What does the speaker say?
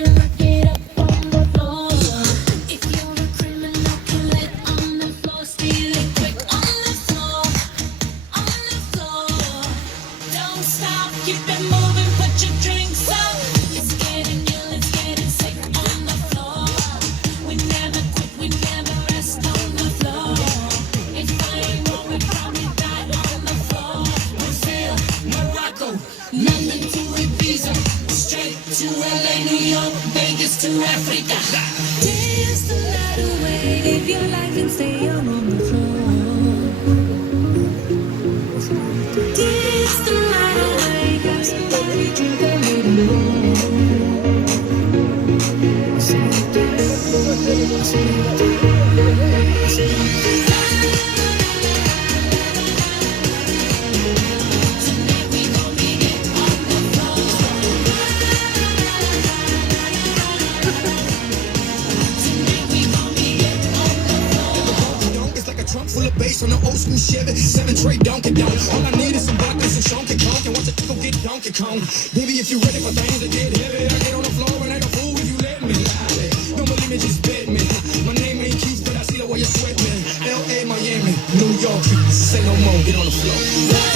get up on the floor. If you're a criminal, kill it on the floor. Steal it quick on the floor, on the floor. Don't stop, keep it moving, put your drinks up. It's getting ill, it's getting sick on the floor. We never quit, we never rest on the floor. If I ain't wrong, we probably die on the floor. Brazil, Morocco, London to Ibiza, straight to LA, New York, Vegas to Africa. Dance the night away, live your life and stay on the floor. Dance the night away, grab somebody, drink a little Tonight we gon' be it on the floor. Tonight we gon' be it on the floor. It's like a trunk full of bass on an old school Chevy. 7 tray Donkey Kong. All I need is some vodka, some Donkey Kong. And watch a go get Donkey Kong. Baby, if you ready for things to get heavy, I get on the floor and act a fool if you let me. Don't believe me, just bet me. My name ain't Keith, but I see the way you sweat me. L.A., Miami, New York, say no more, get on the floor.